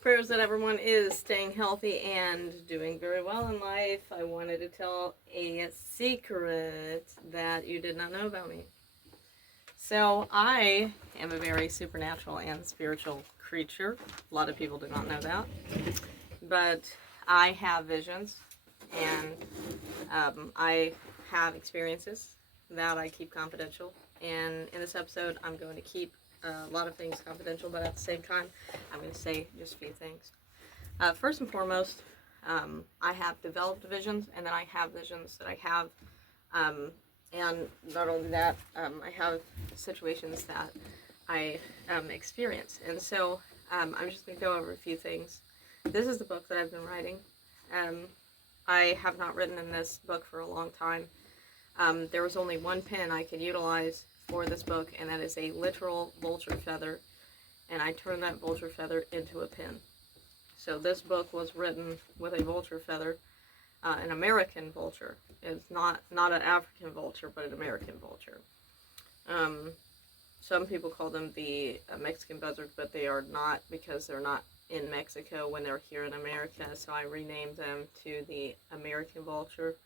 Prayers that everyone is staying healthy and doing very well in life. I wanted to tell a secret that you did not know about me. So, I am a very supernatural and spiritual creature. A lot of people do not know that. But I have visions and I have experiences that I keep confidential. And in this episode, I'm going to keep a lot of things confidential, but at the same time, I'm going to say just a few things. First and foremost, I have developed visions, and then I have visions that I have, and not only that, I have situations that I experience. And so I'm just going to go over a few things. This is the book that I've been writing. I have not written in this book for a long time. There was only one pen I could utilize for this book, and that is a literal vulture feather, and I turned that vulture feather into a pen. So this book was written with a vulture feather, an American vulture. It's not an African vulture, but an American vulture. Some people call them the Mexican buzzard, but they are not, because they're not in Mexico when they're here in America, so I renamed them to the American vulture.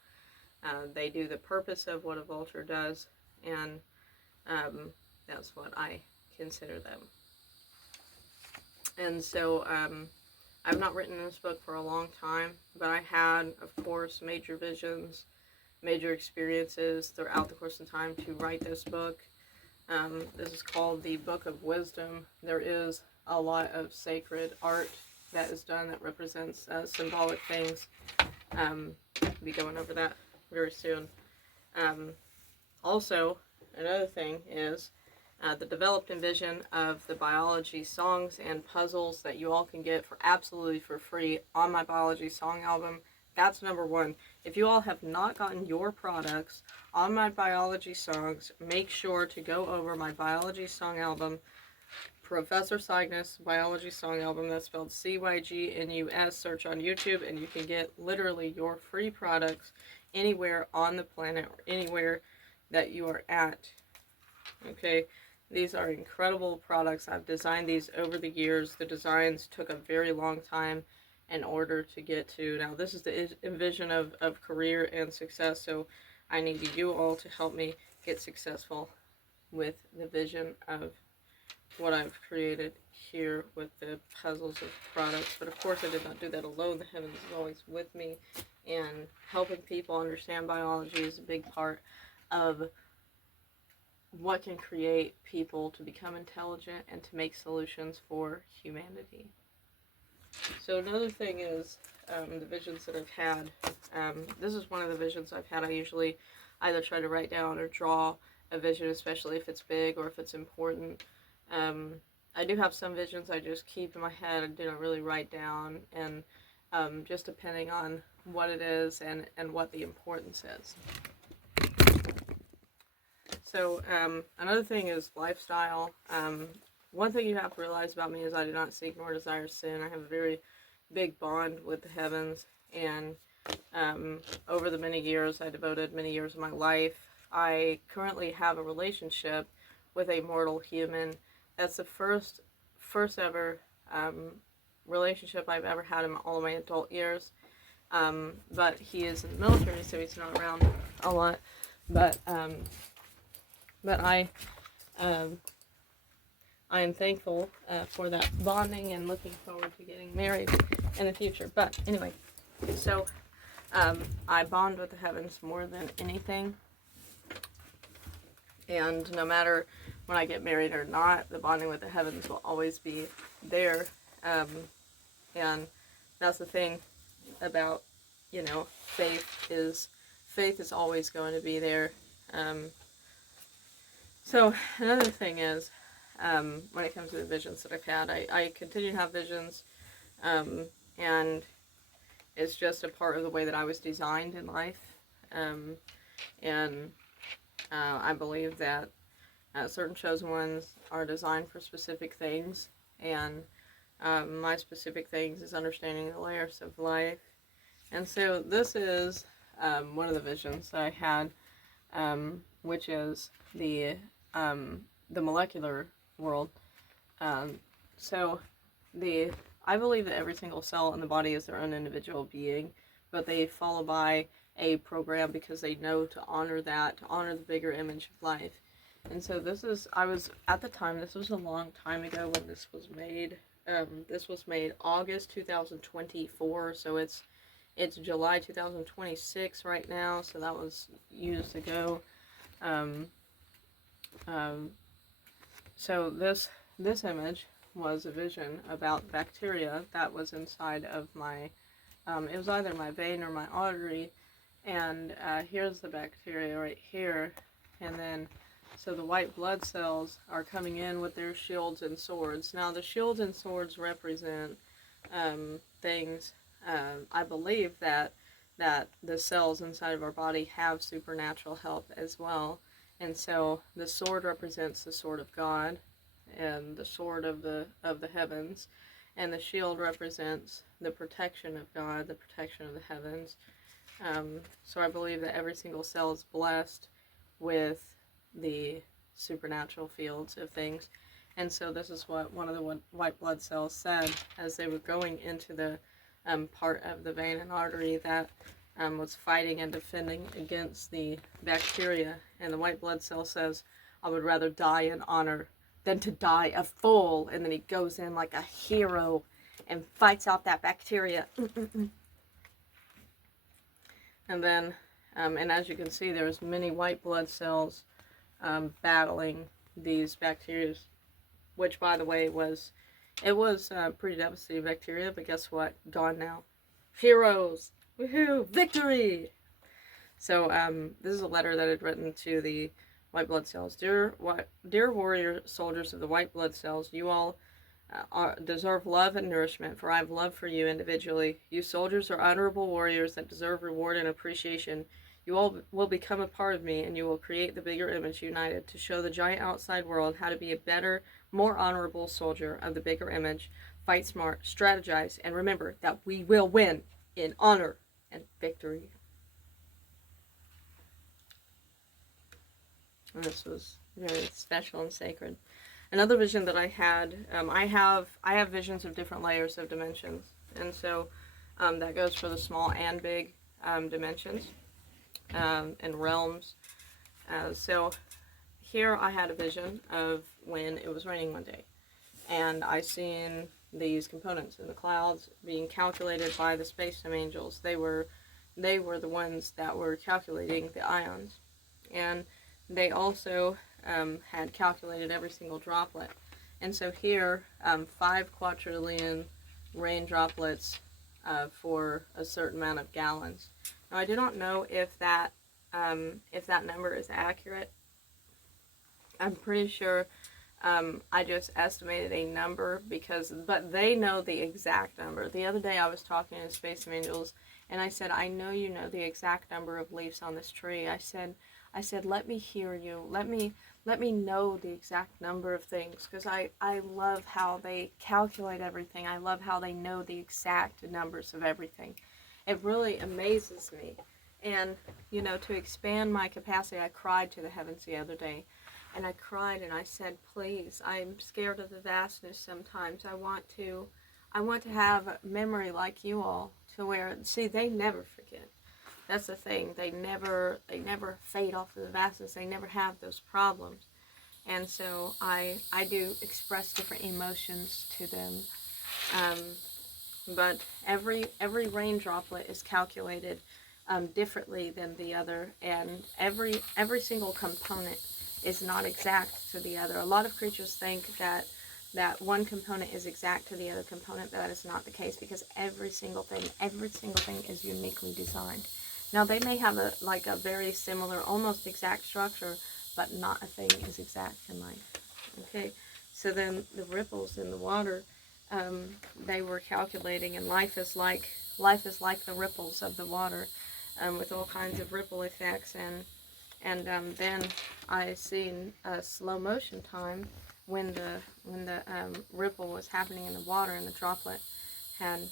They do the purpose of what a vulture does, and that's what I consider them. And so I've not written this book for a long time, but I had, of course, major visions, major experiences throughout the course of time to write this book. This is called the Book of Wisdom. There is a lot of sacred art that is done that represents symbolic things. I'll be going over that very soon. Also, another thing is the developed envision of the biology songs and puzzles that you all can get for absolutely for free on my biology song album. That's number one. If you all have not gotten your products on my biology songs, make sure to go over my biology song album, Professor Cygnus Biology Song Album. That's spelled Cygnus. Search on YouTube, and you can get literally your free products anywhere on the planet or anywhere that you are at. Okay, these are incredible products. I've designed these over the years. The designs took a very long time in order to get to. Now, this is the envision of career and success, so I need you all to help me get successful with the vision of what I've created here with the puzzles of products. But of course, I did not do that alone. The heavens is always with me, and helping people understand biology is a big part of what can create people to become intelligent and to make solutions for humanity. So another thing is the visions that I've had. This is one of the visions I've had. I usually either try to write down or draw a vision, especially if it's big or if it's important. I do have some visions I just keep in my head and do not really write down, and just depending on what it is and what the importance is. So another thing is lifestyle. One thing you have to realize about me is I do not seek nor desire sin. I have a very big bond with the heavens, and over the many years, I devoted many years of my life. I currently have a relationship with a mortal human. That's the first ever relationship I've ever had in all of my adult years. But he is in the military, so he's not around a lot. But I am thankful for that bonding and looking forward to getting married in the future. But anyway, so I bond with the heavens more than anything. And no matter when I get married or not, the bonding with the heavens will always be there. And that's the thing about, faith is always going to be there. So another thing is, when it comes to the visions that I've had, I continue to have visions, and it's just a part of the way that I was designed in life. And I believe that certain chosen ones are designed for specific things, and my specific things is understanding the layers of life. And so this is one of the visions that I had, which is the molecular world. So the I believe that every single cell in the body is their own individual being, but they follow by a program because they know to honor that, to honor the bigger image of life. And so I was, at the time, this was a long time ago when this was made. This was made August 2024, so it's July 2026 right now, so that was years ago. Um, um, so this image was a vision about bacteria that was inside of my, it was either my vein or my artery, and here's the bacteria right here, and then so the white blood cells are coming in with their shields and swords. Now the shields and swords represent things. I believe that the cells inside of our body have supernatural help as well, and so the sword represents the sword of God, and the sword of the heavens, and the shield represents the protection of God, the protection of the heavens. So I believe that every single cell is blessed with the supernatural fields of things. And so this is what one of the white blood cells said as they were going into the part of the vein and artery that was fighting and defending against the bacteria. And the white blood cell says, I would rather die in honor than to die a fool. And then he goes in like a hero and fights out that bacteria. And then, and as you can see, there's many white blood cells battling these bacteria, which, by the way, was pretty devastating bacteria, but guess what? Gone now. Heroes! Woohoo! Victory! So, this is a letter that I'd written to the white blood cells. Dear warrior soldiers of the white blood cells, you all deserve love and nourishment, for I have love for you individually. You soldiers are honorable warriors that deserve reward and appreciation. You all will become a part of me, and you will create the bigger image united to show the giant outside world how to be a better, more honorable soldier of the bigger image. Fight smart, strategize, and remember that we will win in honor and victory. And this was very special and sacred. Another vision that I had, I have visions of different layers of dimensions, and so that goes for the small and big dimensions and realms. So here I had a vision of when it was raining one day, and I seen these components in the clouds being calculated by the space-time angels. They were the ones that were calculating the ions, and they also had calculated every single droplet. And so here, 5 quadrillion rain droplets for a certain amount of gallons. Now I do not know if that number is accurate. I'm pretty sure I just estimated a number but they know the exact number. The other day I was talking to Space Angels, and I said, I know you know the exact number of leaves on this tree. I said, let me hear you. Let me know the exact number of things, because I love how they calculate everything. I love how they know the exact numbers of everything. It really amazes me. And, to expand my capacity, I cried to the heavens the other day. And I cried and I said, please, I'm scared of the vastness sometimes. I want to have memory like you all, to where, see, they never forget. That's the thing. They never fade off of the vastness. They never have those problems. And so I do express different emotions to them. But every rain droplet is calculated differently than the other, and every single component is not exact to the other. A lot of creatures think that one component is exact to the other component, but that is not the case, because every single thing is uniquely designed. Now they may have a very similar, almost exact structure, but not a thing is exact in life. Okay, so then the ripples in the water, they were calculating, and life is like the ripples of the water, with all kinds of ripple effects, and then I seen a slow motion time when the ripple was happening in the water, and the droplet and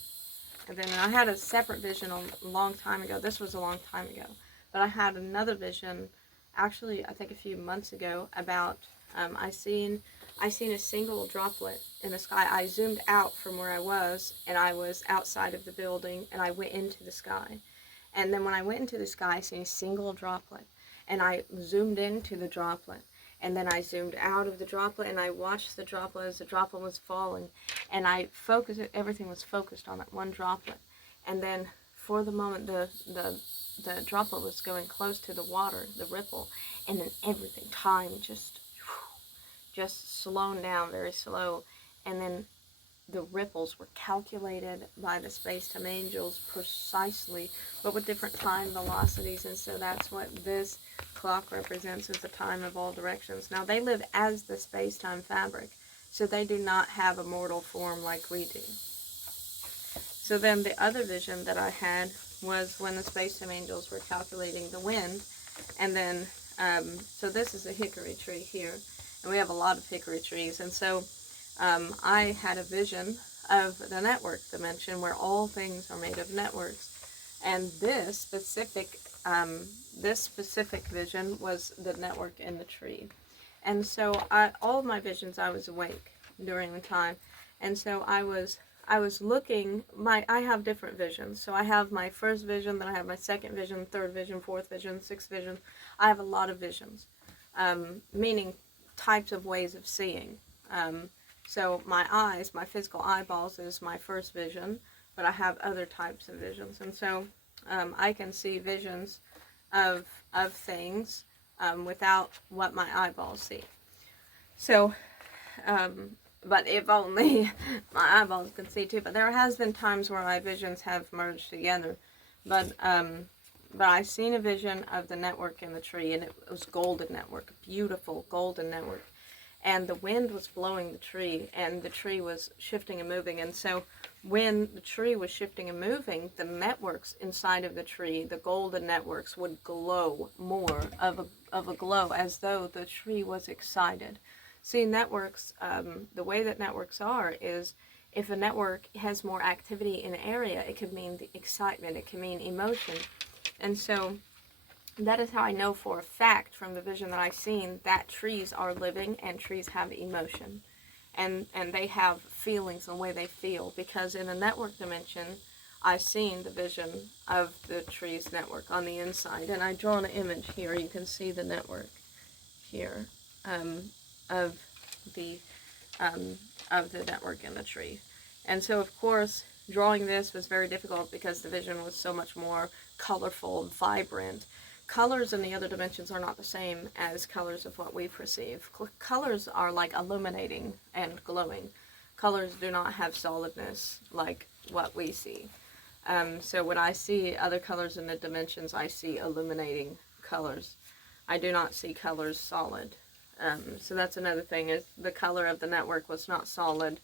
then I had a separate vision a long time ago. This was a long time ago, but I had another vision, actually I think a few months ago, about I seen I seen a single droplet in the sky. I zoomed out from where I was, and I was outside of the building, and I went into the sky. And then when I went into the sky, I seen a single droplet, and I zoomed into the droplet. And then I zoomed out of the droplet, and I watched the droplet as the droplet was falling. And I focused, everything was focused on that one droplet. And then for the moment, the droplet was going close to the water, the ripple. And then everything, time just slowing down, very slow. And then the ripples were calculated by the space-time angels precisely, but with different time velocities. And so that's what this clock represents, as the time of all directions. Now, they live as the space-time fabric, so they do not have a mortal form like we do. So then the other vision that I had was when the space-time angels were calculating the wind. And then, so this is a hickory tree here, and we have a lot of hickory trees. And so I had a vision of the network dimension where all things are made of networks. And this specific vision was the network in the tree. And so all of my visions, I was awake during the time. And so I was looking, I have different visions. So I have my first vision, then I have my second vision, third vision, fourth vision, sixth vision. I have a lot of visions, meaning types of ways of seeing. So my eyes, my physical eyeballs is my first vision, but I have other types of visions. And so I can see visions of things without what my eyeballs see. So, but if only my eyeballs can see too. But there has been times where my visions have merged together. But I seen a vision of the network in the tree, and it was golden network, beautiful golden network. And the wind was blowing the tree, and the tree was shifting and moving. And so when the tree was shifting and moving, the networks inside of the tree, the golden networks, would glow more of a glow, as though the tree was excited. See, networks, the way that networks are is, if a network has more activity in an area, it could mean the excitement, it can mean emotion. And so that is how I know for a fact from the vision that I've seen that trees are living and trees have emotion. And they have feelings and the way they feel. Because in the network dimension, I've seen the vision of the tree's network on the inside. And I draw an image here. You can see the network here of the network in the tree. And so, of course, drawing this was very difficult because the vision was so much more colorful and vibrant. Colors in the other dimensions are not the same as colors of what we perceive. Colors are like illuminating and glowing. Colors do not have solidness like what we see. So when I see other colors in the dimensions, I see illuminating colors. I do not see colors solid. So that's another thing, is the color of the network was not solid,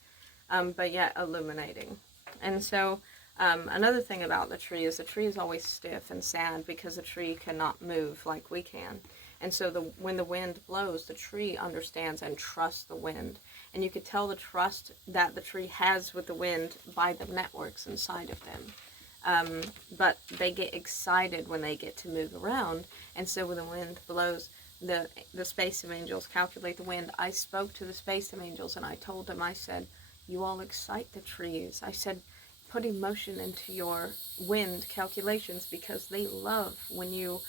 but yet illuminating. And so another thing about the tree is always stiff and sad because the tree cannot move like we can. And so when the wind blows, the tree understands and trusts the wind. And you could tell the trust that the tree has with the wind by the networks inside of them. But they get excited when they get to move around. And so when the wind blows, the space-time angels calculate the wind. I spoke to the space-time angels and I told them, I said, you all excite the trees. I said, put emotion into your wind calculations because they love when you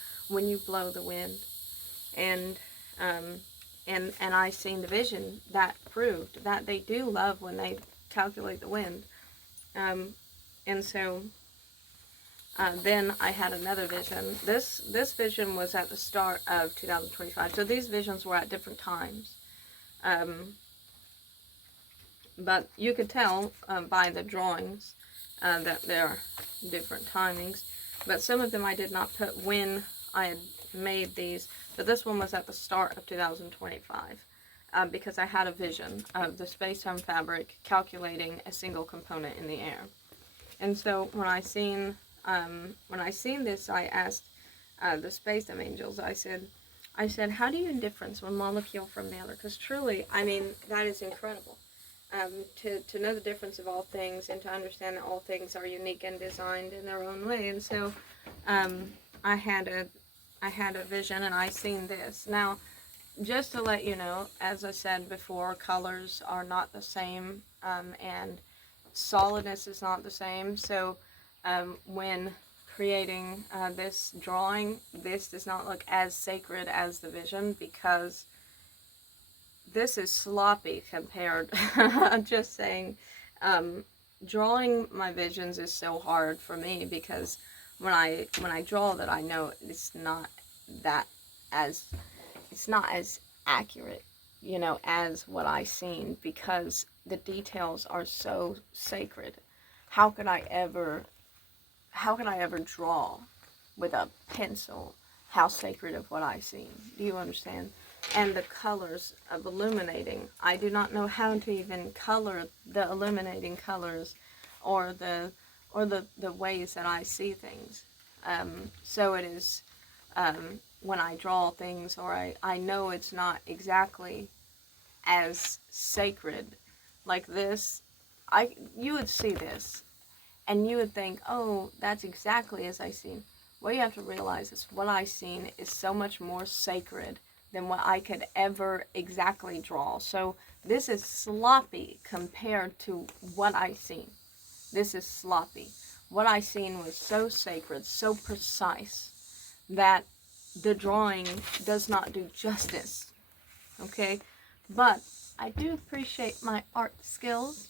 blow the wind. And I seen the vision that proved that they do love when they calculate the wind. And so then I had another vision. This vision was at the start of 2025. So these visions were at different times. But you could tell by the drawings that there are different timings. But some of them I did not put when I had made these. But this one was at the start of 2025 because I had a vision of the space-time fabric calculating a single component in the air. And so when I seen this, I asked the space-time angels. I said, how do you difference one molecule from the other? Because truly, I mean, that is incredible. To know the difference of all things and to understand that all things are unique and designed in their own way. And so I had a vision and I seen this. Now, just to let you know, as I said before, colors are not the same, and solidness is not the same. So when creating this drawing, this does not look as sacred as the vision, because this is sloppy compared. I'm just saying, drawing my visions is so hard for me, because when I draw that, I know it's not that as it's not as accurate, you know, as what I seen, because the details are so sacred. How could I ever draw with a pencil how sacred of what I seen? Do you understand? And the colors of illuminating, I do not know how to even color the illuminating colors, or the ways that I see things. So it is, when I draw things, or I know it's not exactly as sacred like this. You would see this and you would think, oh, that's exactly as I seen. What you have to realize is what I seen is so much more sacred than what I could ever exactly draw. So this is sloppy compared to what I seen. This is sloppy. What I seen was so sacred, so precise, that the drawing does not do justice. Okay? But I do appreciate my art skills.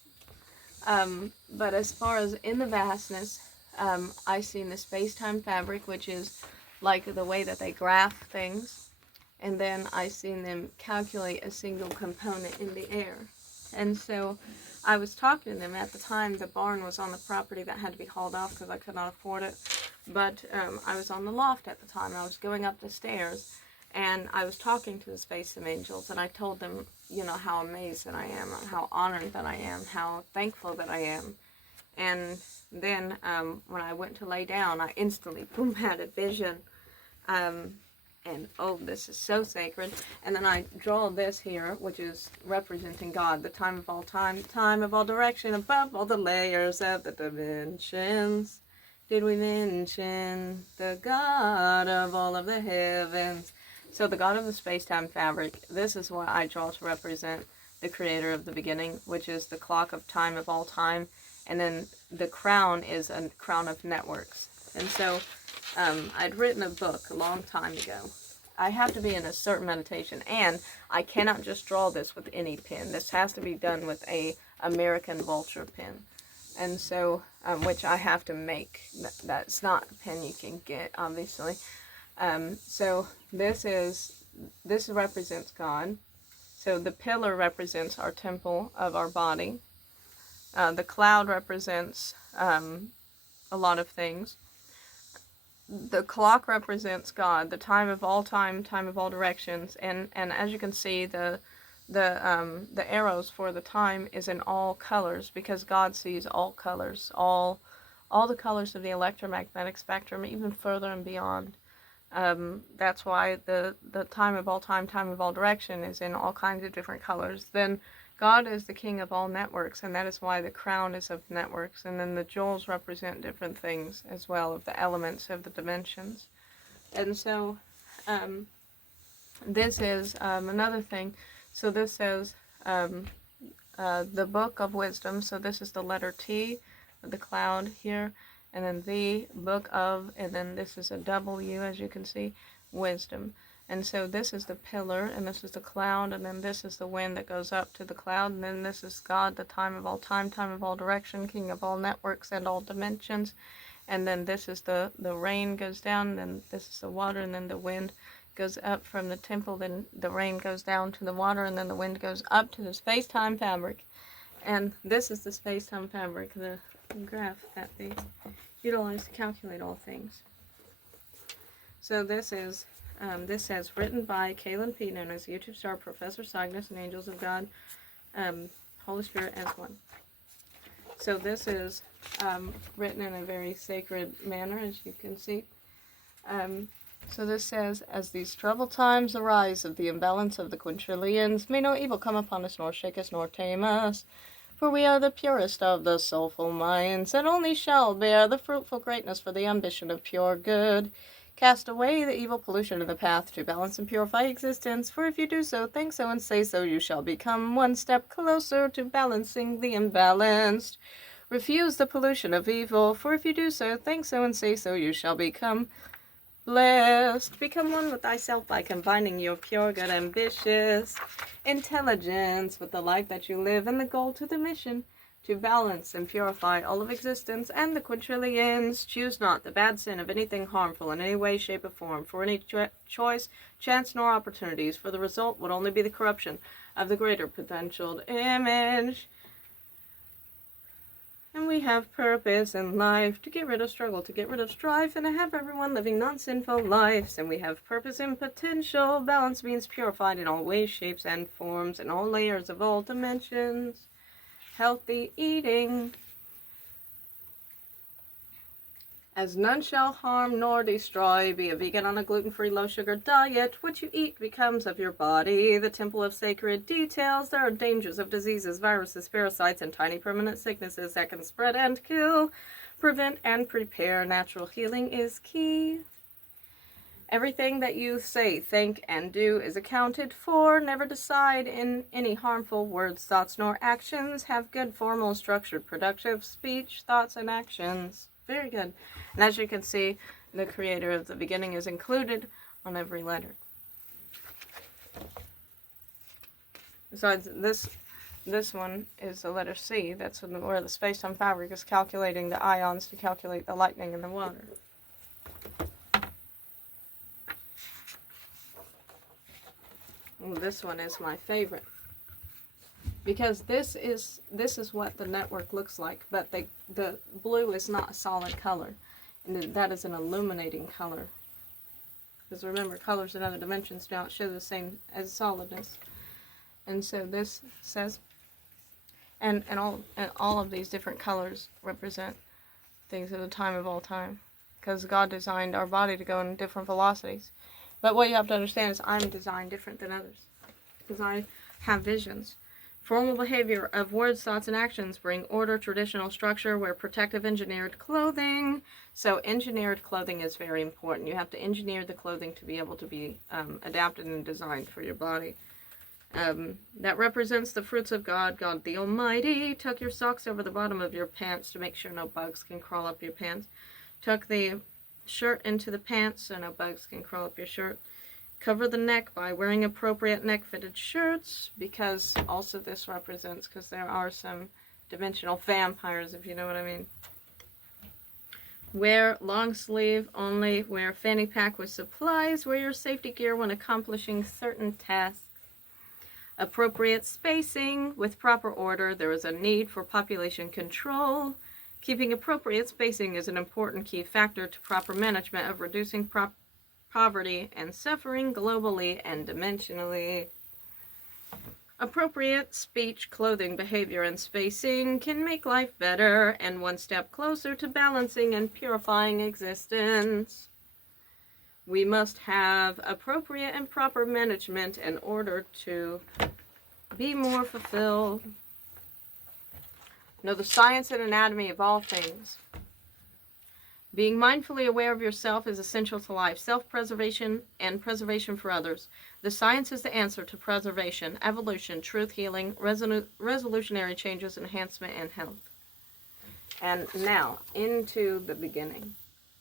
But as far as in the vastness, I seen the space-time fabric, which is like the way that they graph things. And then I seen them calculate a single component in the air. And so I was talking to them at the time. The barn was on the property that had to be hauled off because I could not afford it. But I was on the loft at the time. I was going up the stairs, and I was talking to the Space Angels, and I told them, you know, how amazed that I am, how honored that I am, how thankful that I am. And then when I went to lay down, I instantly, boom, had a vision. And oh, this is so sacred. And then I draw this here, which is representing God, the time of all time, time of all direction, above all the layers of the dimensions. Did we mention the God of all of the heavens? So the God of the space-time fabric, this is what I draw to represent the creator of the beginning, which is the clock of time of all time. And then the crown is a crown of networks. And so I'd written a book a long time ago. I have to be in a certain meditation, and I cannot just draw this with any pen. This has to be done with a American Vulture pen. And so, which I have to make. That's not a pen you can get, obviously. So this represents God. So the pillar represents our temple of our body. The cloud represents a lot of things. The clock represents God, the time of all time, time of all directions, and as you can see, the arrows for the time is in all colors, because God sees all colors, all the colors of the electromagnetic spectrum, even further and beyond. That's why the time of all time, time of all direction is in all kinds of different colors. Then God is the king of all networks, and that is why the crown is of networks. And then the jewels represent different things as well, of the elements of the dimensions. And so this is another thing. So this says the book of wisdom. So this is the letter T, the cloud here, and then the book of, and then this is a W, as you can see, wisdom. And so this is the pillar, and this is the cloud, and then this is the wind that goes up to the cloud, and then this is God, the time of all time, time of all direction, king of all networks and all dimensions. And then this is the rain goes down, and then this is the water, and then the wind goes up from the temple, then the rain goes down to the water, and then the wind goes up to the space-time fabric. And this is the space-time fabric, the graph that they utilize to calculate all things. So this is... this says, written by Kaylin P., known as YouTube star Professor Cygnus and Angels of God, Holy Spirit as one. So this is written in a very sacred manner, as you can see. So this says, as these troubled times arise of the imbalance of the quintillions, may no evil come upon us, nor shake us, nor tame us. For we are the purest of the soulful minds, that only shall bear the fruitful greatness for the ambition of pure good. Cast away the evil pollution of the path to balance and purify existence, for if you do so, think so, and say so, you shall become one step closer to balancing the imbalanced. Refuse the pollution of evil, for if you do so, think so, and say so, you shall become blessed. Become one with thyself by combining your pure, good, ambitious intelligence with the life that you live and the goal to the mission to balance and purify all of existence and the quintillions. Choose not the bad sin of anything harmful in any way, shape, or form, for any choice, chance, nor opportunities, for the result would only be the corruption of the greater potential image. And we have purpose in life to get rid of struggle, to get rid of strife, and to have everyone living non-sinful lives. And we have purpose in potential. Balance means purified in all ways, shapes, and forms, in all layers of all dimensions. Healthy eating. As none shall harm nor destroy, be a vegan on a gluten-free, low-sugar diet. What you eat becomes of your body, the temple of sacred details. There are dangers of diseases, viruses, parasites, and tiny permanent sicknesses that can spread and kill. Prevent and prepare. Natural healing is key. Everything that you say, think, and do is accounted for. Never decide in any harmful words, thoughts, nor actions. Have good, formal, structured, productive speech, thoughts, and actions. Very good. And as you can see, the creator of the beginning is included on every letter. Besides, this one is the letter C. That's where the space-time fabric is calculating the ions to calculate the lightning in the water. Well, this one is my favorite because this is what the network looks like, but the blue is not a solid color, and that is an illuminating color. Because remember, colors in other dimensions don't show the same as solidness, and so this says, and all of these different colors represent things at the time of all time, because God designed our body to go in different velocities. But what you have to understand is I'm designed different than others, because I have visions. Formal behavior of words, thoughts, and actions bring order, traditional structure, wear protective engineered clothing. So engineered clothing is very important. You have to engineer the clothing to be able to be adapted and designed for your body. That represents the fruits of God, God the Almighty. Tuck your socks over the bottom of your pants to make sure no bugs can crawl up your pants. Tuck the shirt into the pants so no bugs can crawl up your shirt. Cover the neck by wearing appropriate neck-fitted shirts, because also this represents, because there are some dimensional vampires, if you know what I mean. Wear long sleeve only. Wear fanny pack with supplies. Wear your safety gear when accomplishing certain tasks. Appropriate spacing with proper order. There is a need for population control. Keeping appropriate spacing is an important key factor to proper management of reducing poverty and suffering globally and dimensionally. Appropriate speech, clothing, behavior, and spacing can make life better and one step closer to balancing and purifying existence. We must have appropriate and proper management in order to be more fulfilled. Know the science and anatomy of all things. Being mindfully aware of yourself is essential to life, self-preservation, and preservation for others. The science is the answer to preservation, evolution, truth, healing, resolutionary changes, enhancement, and health. And now, into the beginning.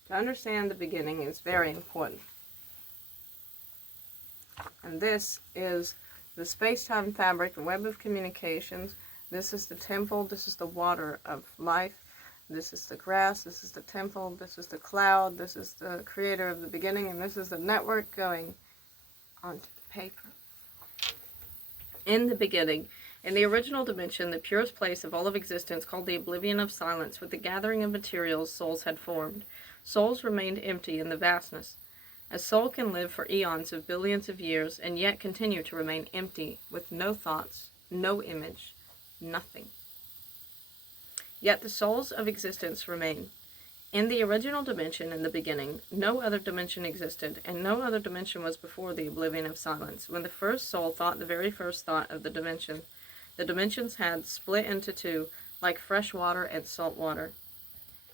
To understand the beginning is very important. And this is the space-time fabric, the web of communications. This is the temple, this is the water of life. This is the grass, this is the temple, this is the cloud, this is the creator of the beginning, and this is the network going onto the paper. In the beginning, in the original dimension, the purest place of all of existence, called the oblivion of silence, with the gathering of materials, souls had formed. Souls remained empty in the vastness. A soul can live for eons of billions of years, and yet continue to remain empty, with no thoughts, no image, nothing. Yet the souls of existence remain. In the original dimension in the beginning, no other dimension existed, and no other dimension was before the oblivion of silence. When the first soul thought the very first thought of the dimensions had split into two, like fresh water and salt water.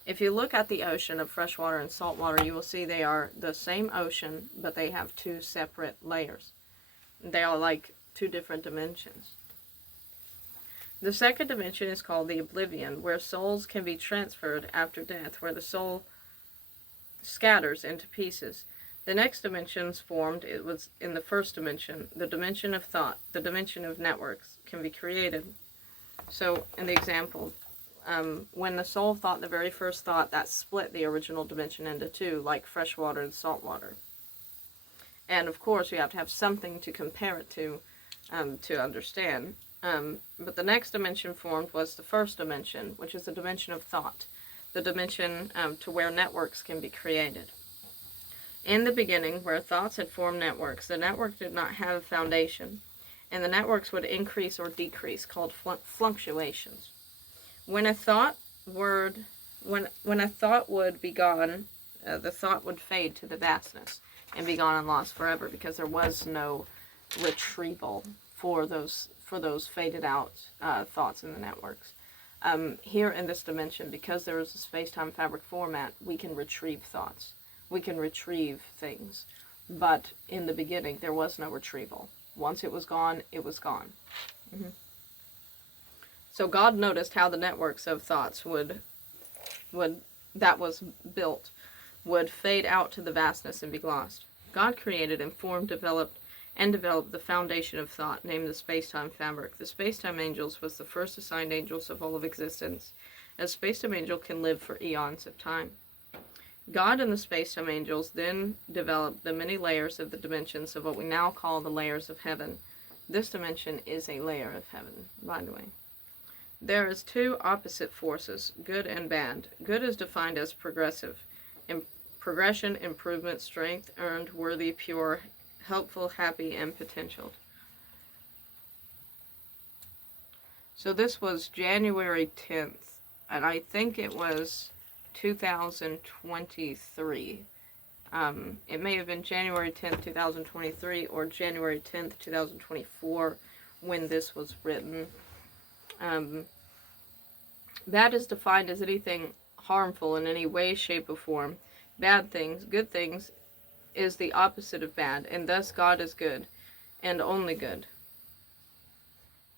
If you look at the ocean of freshwater and saltwater, you will see they are the same ocean, but they have two separate layers. They are like two different dimensions. The second dimension is called the oblivion, where souls can be transferred after death, where the soul scatters into pieces. The next dimensions formed, it was in the first dimension, the dimension of thought, the dimension of networks can be created. So, in the example, when the soul thought the very first thought, that split the original dimension into two, like freshwater and saltwater. And of course, you have to have something to compare it to understand. But the next dimension formed was the first dimension, which is the dimension of thought, the dimension to where networks can be created. In the beginning, where thoughts had formed networks, the network did not have a foundation, and the networks would increase or decrease, called fluctuations. When a thought would be gone, the thought would fade to the vastness and be gone and lost forever, because there was no retrieval for those faded out thoughts in the networks. Here in this dimension, because there is a space-time fabric format, we can retrieve thoughts. We can retrieve things. But in the beginning, there was no retrieval. Once it was gone, it was gone. Mm-hmm. So God noticed how the networks of thoughts that was built would fade out to the vastness and be lost. God created, informed, developed the foundation of thought, named the space-time fabric. The space-time angels was the first assigned angels of all of existence. A space-time angel can live for eons of time. God and the space-time angels then developed the many layers of the dimensions of what we now call the layers of heaven. This dimension is a layer of heaven, by the way. There is two opposite forces, good and bad. Good is defined as progressive. Progression, improvement, strength, earned, worthy, pure, helpful, happy, and potential. So this was January 10th, and I think it was 2023. It may have been January 10th, 2023, or January 10th, 2024, when this was written. Bad is defined as anything harmful in any way, shape, or form. Bad things, good things, is the opposite of bad, and thus God is good, and only good.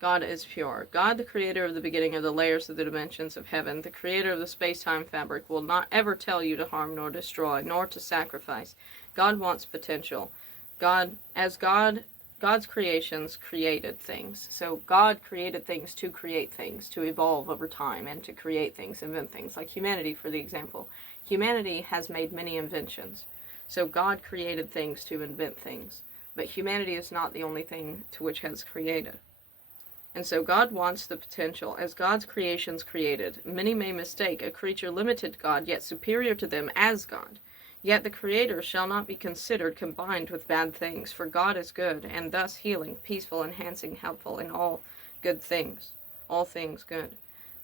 God is pure. God, the creator of the beginning of the layers of the dimensions of heaven, the creator of the space-time fabric, will not ever tell you to harm nor destroy, nor to sacrifice. God wants potential. God's creations created things. So God created things, to evolve over time, and to create things, invent things, like humanity, for the example. Humanity has made many inventions. So God created things to invent things. But humanity is not the only thing to which has created. And so God wants the potential. As God's creations created, many may mistake a creature limited to God, yet superior to them as God. Yet the Creator shall not be considered combined with bad things, for God is good, and thus healing, peaceful, enhancing, helpful in all good things. All things good.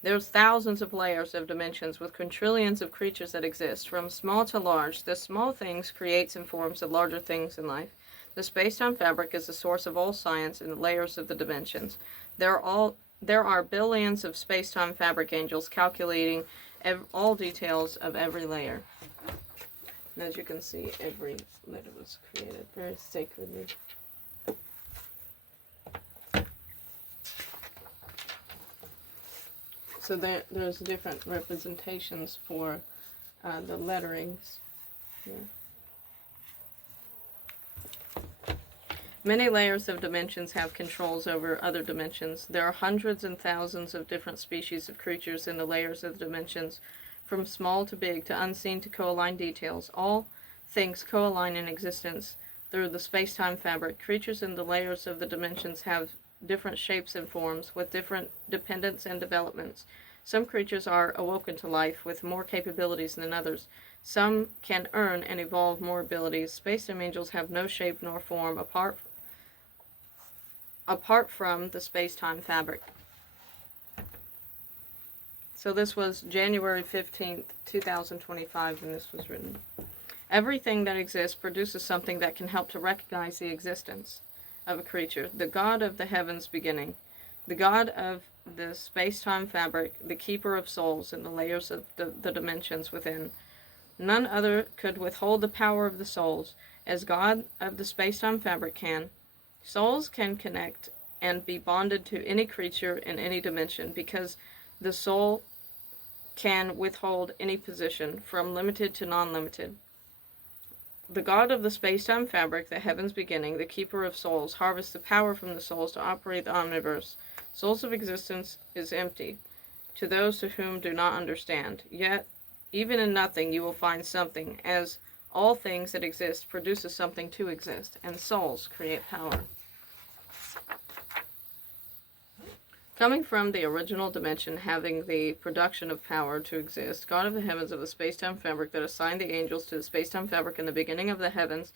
There's thousands of layers of dimensions with quintillions of creatures that exist, from small to large. The small things creates and forms the larger things in life. The space-time fabric is the source of all science in the layers of the dimensions. There are billions of space-time fabric angels calculating all details of every layer. And as you can see, every letter was created very sacredly. So there's different representations for the letterings here. Many layers of dimensions have controls over other dimensions. There are hundreds and thousands of different species of creatures in the layers of the dimensions, from small to big, to unseen to co-aligned details. All things co-align in existence through the space-time fabric. Creatures in the layers of the dimensions have different shapes and forms, with different dependents and developments. Some creatures are awoken to life with more capabilities than others. Some can earn and evolve more abilities. Space-time angels have no shape nor form apart from the space-time fabric. So this was January 15th, 2025, when this was written. Everything that exists produces something that can help to recognize the existence of a creature. The God of the heavens beginning. The God of the space-time fabric, the keeper of souls and the layers of the dimensions within. None other could withhold the power of the souls as God of the space-time fabric can. Souls can connect and be bonded to any creature in any dimension because the soul can withhold any position from limited to non-limited. The God of the space-time fabric, the heaven's beginning, the keeper of souls, harvests the power from the souls to operate the omniverse. Souls of existence is empty to those to whom do not understand. Yet, even in nothing you will find something, as all things that exist produces something to exist, and souls create power. Coming from the original dimension, having the production of power to exist, God of the heavens of the space-time fabric that assigned the angels to the space-time fabric in the beginning of the heavens,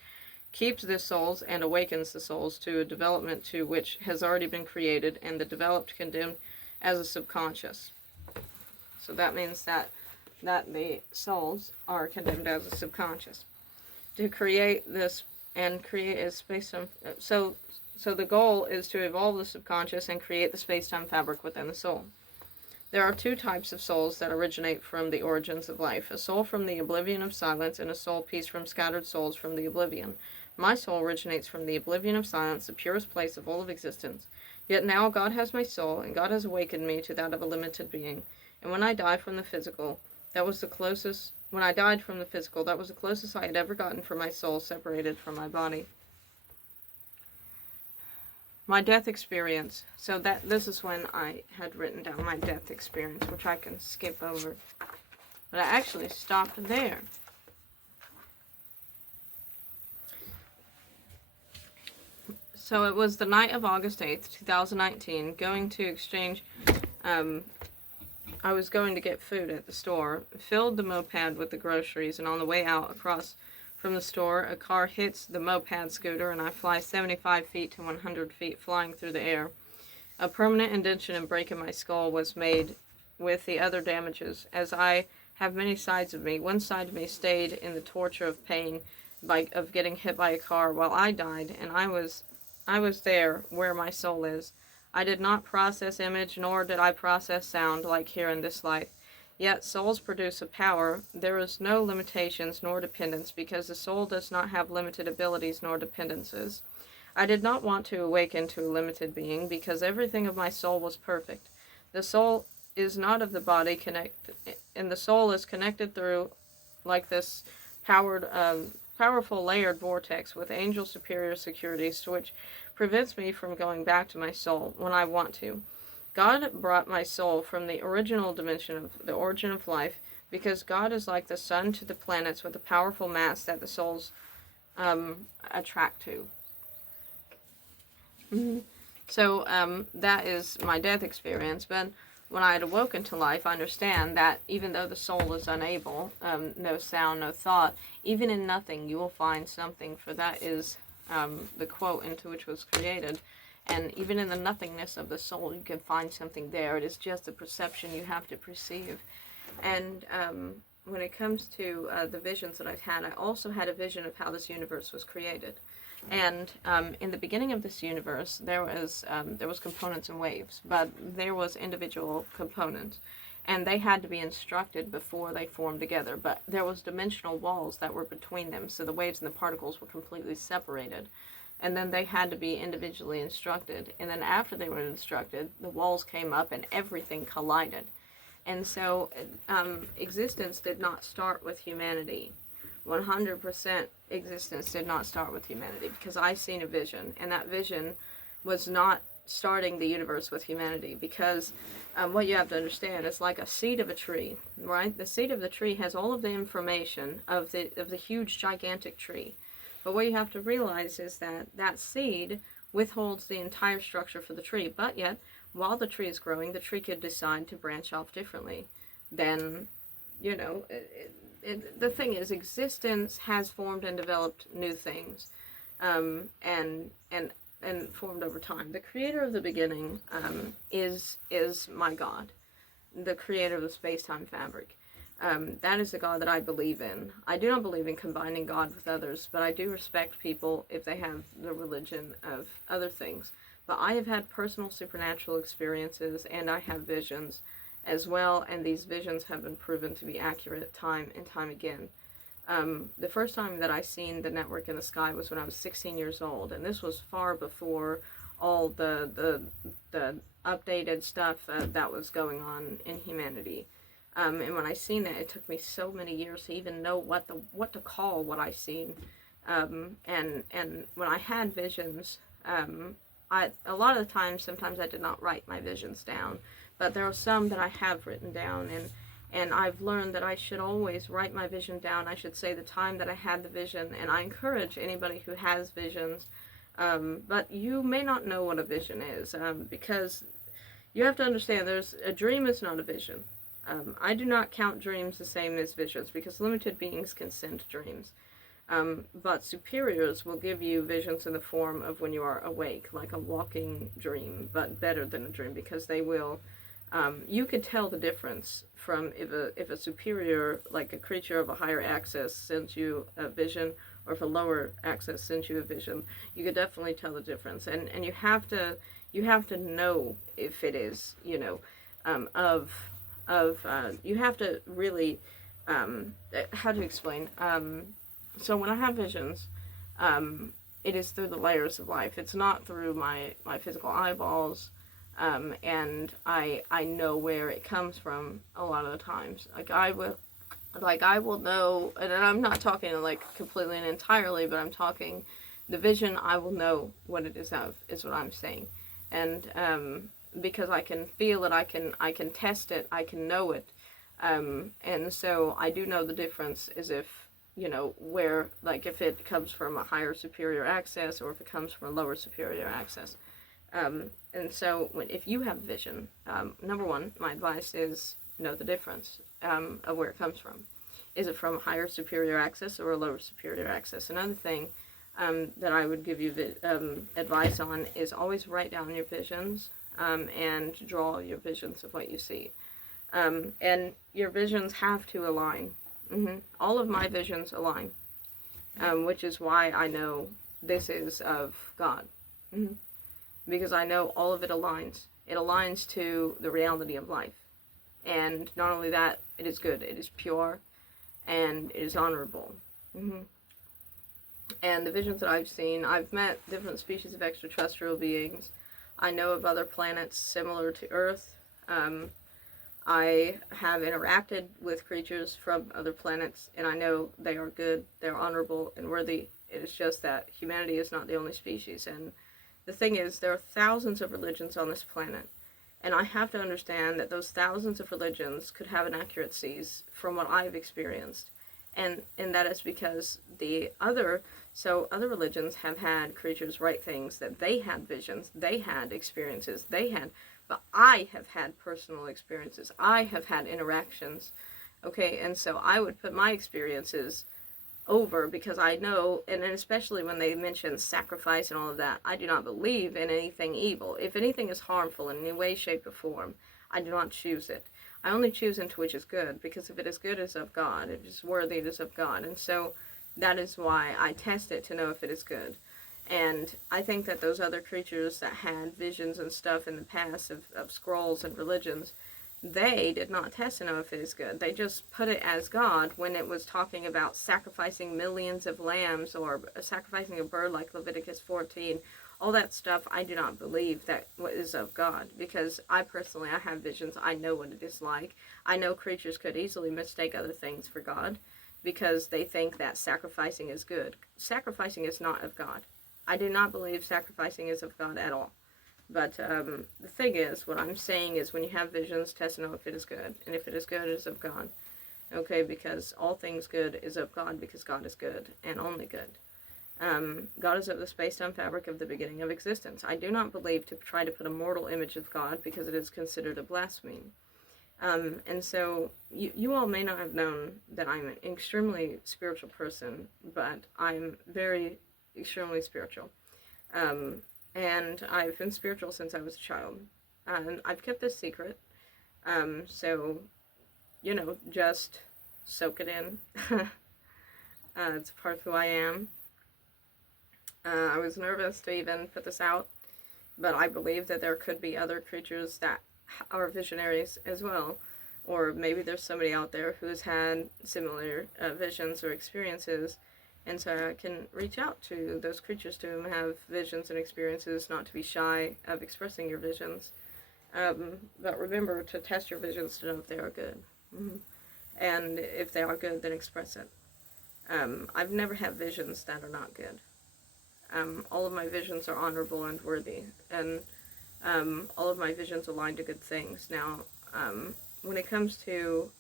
keeps the souls and awakens the souls to a development to which has already been created, and the developed condemned as a subconscious. So that means that the souls are condemned as a subconscious. To create this and create a space-time... So the goal is to evolve the subconscious and create the space-time fabric within the soul. There are two types of souls that originate from the origins of life: a soul from the oblivion of silence, and a soul piece from scattered souls from the oblivion. My soul originates from the oblivion of silence, the purest place of all of existence. Yet now God has my soul, and God has awakened me to that of a limited being. And when I died from the physical, that was the closest I had ever gotten for my soul separated from my body. My death experience. So this is when I had written down my death experience, which I can skip over. But I actually stopped there. So it was the night of August 8th, 2019, going to exchange, I was going to get food at the store, filled the moped with the groceries, and on the way out across from the store, a car hits the moped scooter, and I fly 75 feet to 100 feet flying through the air. A permanent indentation and break in my skull was made with the other damages. As I have many sides of me, one side of me stayed in the torture of pain of getting hit by a car while I died, and I was there where my soul is. I did not process image, nor did I process sound like here in this life. Yet souls produce a power. There is no limitations nor dependence, because the soul does not have limited abilities nor dependences. I did not want to awaken to a limited being, because everything of my soul was perfect. The soul is not of the body and the soul is connected through like this powerful layered vortex with angel superior securities, to which prevents me from going back to my soul when I want to. God brought my soul from the original dimension of the origin of life, because God is like the sun to the planets with a powerful mass that the souls attract to. So that is my death experience. But when I had awoken to life, I understand that even though the soul is unable, no sound, no thought, even in nothing you will find something, for that is the quote into which was created. And even in the nothingness of the soul, you can find something there. It is just the perception you have to perceive. And when it comes to the visions that I've had, I also had a vision of how this universe was created. And in the beginning of this universe, there was components and waves, but there was individual components, and they had to be instructed before they formed together. But there was dimensional walls that were between them, so the waves and the particles were completely separated. And then they had to be individually instructed. And then after they were instructed, the walls came up and everything collided. And so existence did not start with humanity. 100% existence did not start with humanity, because I seen a vision, and that vision was not starting the universe with humanity, because what you have to understand is like a seed of a tree, right? The seed of the tree has all of the information of the huge gigantic tree. But what you have to realize is that that seed withholds the entire structure for the tree. But yet, while the tree is growing, the tree could decide to branch off differently. Then, you know, the thing is, existence has formed and developed new things, and formed over time. The creator of the beginning is my God, the creator of the space-time fabric. That is the God that I believe in. I do not believe in combining God with others, but I do respect people if they have the religion of other things. but I have had personal supernatural experiences, and I have visions as well, and these visions have been proven to be accurate time and time again. The first time that I seen the network in the sky was when I was 16 years old, and this was far before all the updated stuff that was going on in humanity. And when I seen that, it took me so many years to even know what to call what I seen. And when I had visions, a lot of the times, sometimes I did not write my visions down, but there are some that I have written down, and I've learned that I should always write my vision down. I should say the time that I had the vision, and I encourage anybody who has visions, but you may not know what a vision is, because you have to understand a dream is not a vision. I do not count dreams the same as visions, because limited beings can send dreams. But superiors will give you visions in the form of when you are awake, like a walking dream, but better than a dream, because they will, you could tell the difference from if a superior, like a creature of a higher access, sends you a vision, or if a lower access sends you a vision. You could definitely tell the difference, and you have to know if it is, you know, you have to really, how to explain, so when I have visions, it is through the layers of life. It's not through my physical eyeballs, and I know where it comes from a lot of the times. I will know, and I'm not talking like completely and entirely, but I'm talking the vision. I will know what it is of, is what I'm saying, and because I can feel it, I can test it, I can know it, and so I do know the difference is if, you know, where, like, if it comes from a higher superior access or if it comes from a lower superior access. And so if you have vision, number one, my advice is know the difference of where it comes from. Is it from a higher superior access or a lower superior access? Another thing that I would give you advice on is always write down your visions and draw your visions of what you see. And your visions have to align. All of my visions align, which is why I know this is of God, because I know all of it aligns. It aligns to the reality of life, and not only that, it is good, it is pure, and it is honorable. And the visions that I've seen, I've met different species of extraterrestrial beings. I know of other planets similar to Earth. I have interacted with creatures from other planets, and I know they are good, they're honorable, and worthy. It is just that humanity is not the only species. And the thing is, there are thousands of religions on this planet, and I have to understand that those thousands of religions could have inaccuracies from what I've experienced. And that is because other religions have had creatures write things that they had visions, they had experiences, but I have had personal experiences. I have had interactions, okay? And so I would put my experiences over, because I know, and especially when they mention sacrifice and all of that, I do not believe in anything evil. If anything is harmful in any way, shape, or form, I do not choose it. I only choose into which is good, because if it is good, it is of God. If it is worthy, it is of God. And so that is why I test it to know if it is good. And I think that those other creatures that had visions and stuff in the past of scrolls and religions, they did not test to know if it is good. They just put it as God when it was talking about sacrificing millions of lambs or sacrificing a bird like Leviticus 14. All that stuff, I do not believe that is of God, because I have visions. I know what it is like. I know creatures could easily mistake other things for God because they think that sacrificing is good. Sacrificing is not of God. I do not believe sacrificing is of God at all. But the thing is, what I'm saying is when you have visions, test to know if it is good. And if it is good, it is of God. Okay, because all things good is of God, because God is good and only good. God is of the space-time fabric of the beginning of existence. I do not believe to try to put a mortal image of God, because it is considered a blasphemy. And so you all may not have known that I'm an extremely spiritual person, but I'm very extremely spiritual. And I've been spiritual since I was a child. And I've kept this secret. So, you know, just soak it in. It's part of who I am. I was nervous to even put this out, but I believe that there could be other creatures that are visionaries as well. Or maybe there's somebody out there who's had similar visions or experiences, and so I can reach out to those creatures to whom have visions and experiences, not to be shy of expressing your visions. But remember to test your visions to know if they are good. Mm-hmm. And if they are good, then express it. I've never had visions that are not good. All of my visions are honorable and worthy, and all of my visions align to good things. Now, when it comes to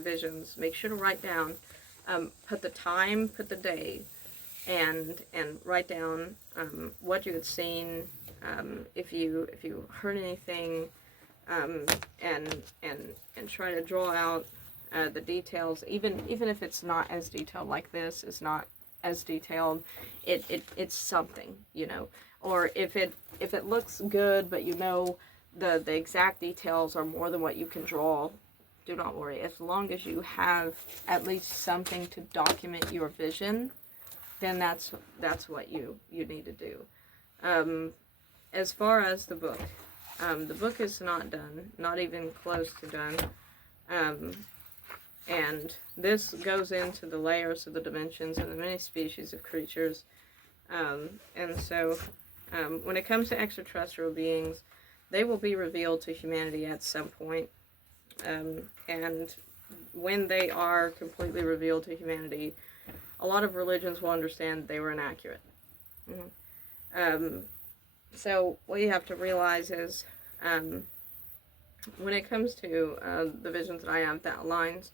visions, make sure to write down, put the time, put the day, and write down what you had seen, if you heard anything, and try to draw out the details. Even if it's not as detailed, like this is not as detailed, it's something, you know. Or if it looks good, but you know the exact details are more than what you can draw, do not worry. As long as you have at least something to document your vision, then that's what you need to do. As far as the book is not done, not even close to done. And this goes into the layers of the dimensions and the many species of creatures. And so when it comes to extraterrestrial beings, they will be revealed to humanity at some point. And when they are completely revealed to humanity, a lot of religions will understand they were inaccurate. Mm-hmm. So what you have to realize is, when it comes to the visions that I have, that aligns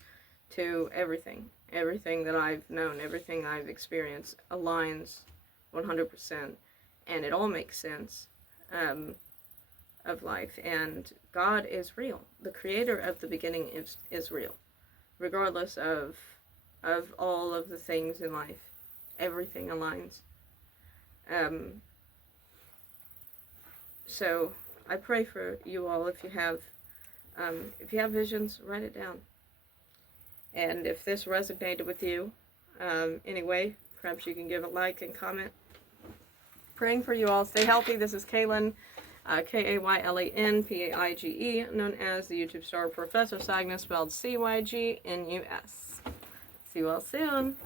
to everything that I've known, everything I've experienced aligns 100%, and it all makes sense of life. And God is real. The creator of the beginning is real, regardless of all of the things in life. Everything aligns. So I pray for you all. If you have visions, write it down. And if this resonated with you anyway, perhaps you can give a like and comment. Praying for you all. Stay healthy. This is Kaylin, Kaylan, known as the YouTube star Professor Cygnus, spelled Cygnes. See you all soon.